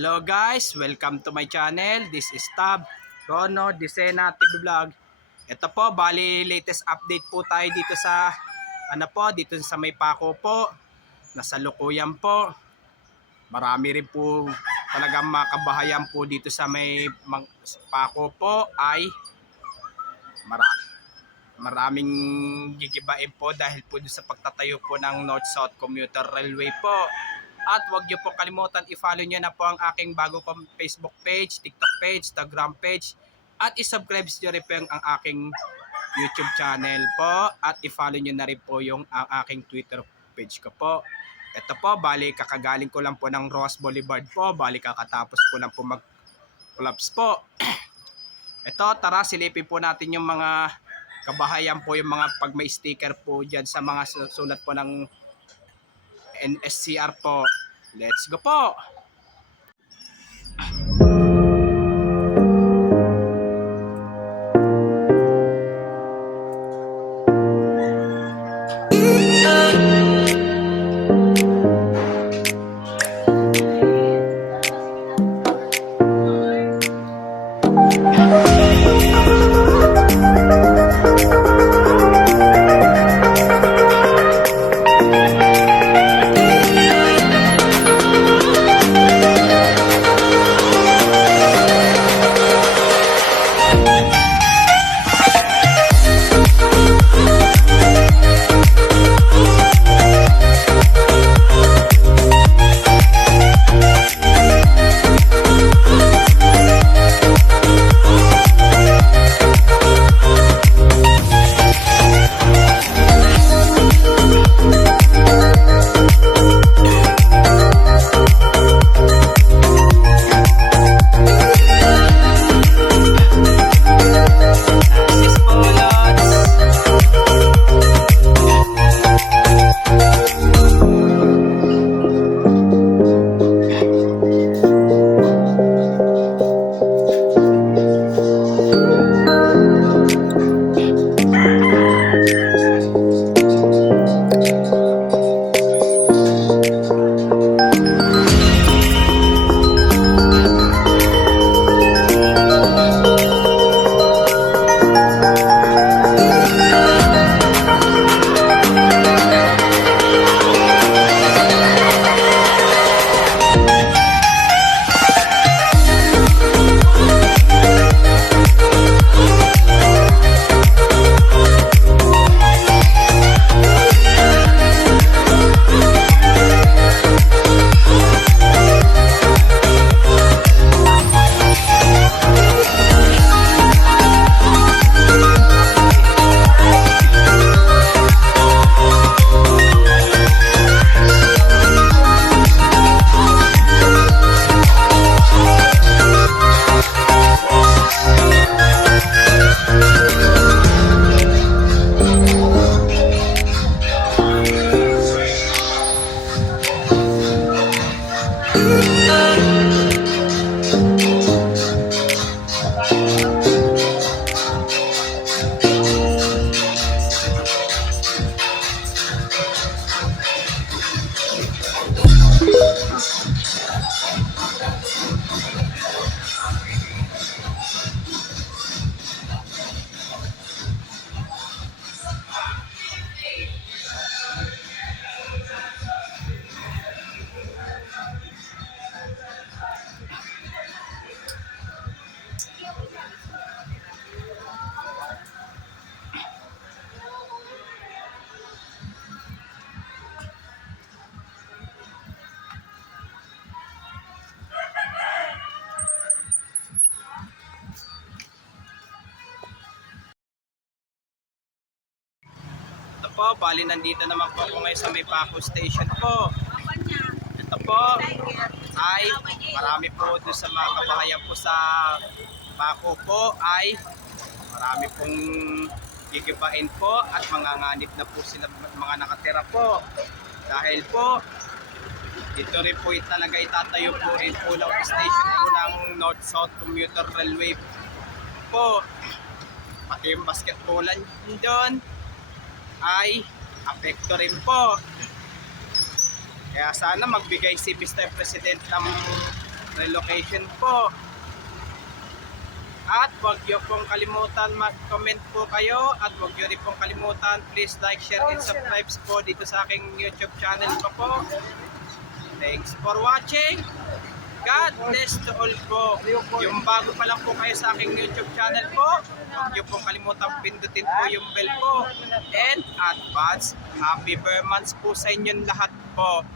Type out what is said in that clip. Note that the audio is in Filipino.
Hello guys, welcome to my channel. This is Tab Rono Disena TV Vlog. Ito po, bali latest update po tayo dito sa dito sa may Paco po. Nasa Lukuyan po. Marami rin po talagang makabahayan po dito sa may Paco po ay maraming gigibain po dahil po sa pagtatayo po ng North-South Commuter Railway po. At huwag niyo pong kalimutan i-follow niyo na po ang aking bagong Facebook page, TikTok page, Instagram page. At i-subscribe niyo rin po ang aking YouTube channel po. At i-follow niyo na rin po yung aking Twitter page ko po. Ito po, bali kakagaling ko lang po ng Ross Boulevard po. Bali kakatapos ko lang po mag-collapse po. Ito, tara silipin po natin yung mga kabahayan po, yung mga pag may sticker po dyan sa mga sulat po ng NSCR po. Let's go po! Po, bali nandito naman po ako ngayon sa may Paco Station po. Ito po ay marami po doon sa mga kabahayan po sa Paco po ay marami pong gigibain po at manganganib na po sila mga nakatira po. Dahil po dito rin po talaga itatayo po rin po ng station po ng North-South Commuter Railway po. Pati yung basketballan doon ay apekto rin po. Kaya sana magbigay si Mr. President ng relocation po. At huwag niyo pong kalimutan mag-comment po kayo at huwag niyo rin pong kalimutan please like, share, and subscribe po dito sa aking YouTube channel pa po. Thanks for watching. God bless to all po. Yung bago pa lang po kayo sa aking YouTube channel po, huwag niyo pong kalimutan pindutin po yung bell po. And advance happy Burmans po sa inyong lahat po.